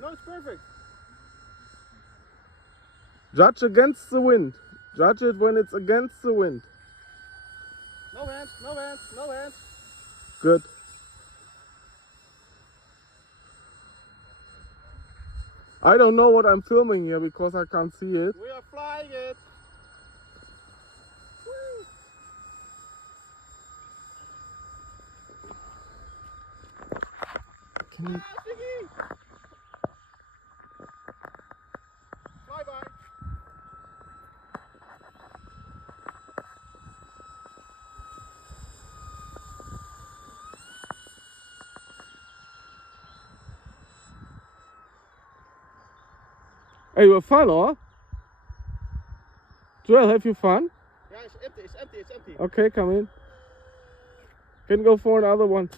No, it's perfect. Judge against the wind. Judge it when it's against the wind. No hands, no hands, no hands. Good. I don't know what I'm filming here because I can't see it. We are flying it. Woo. Can you... Ziggy. Fly by. Hey, you have fun, or? Joel, have you fun? Yeah, it's empty, it's empty, it's empty. Okay, come in. Can go for another one.